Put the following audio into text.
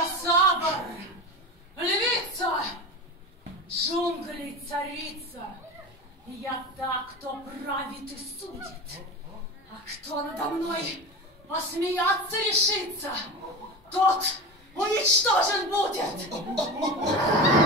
Я Сабр, львица, джунглей царица. И я та, кто правит и судит. А кто надо мной посмеяться решится, тот уничтожен будет.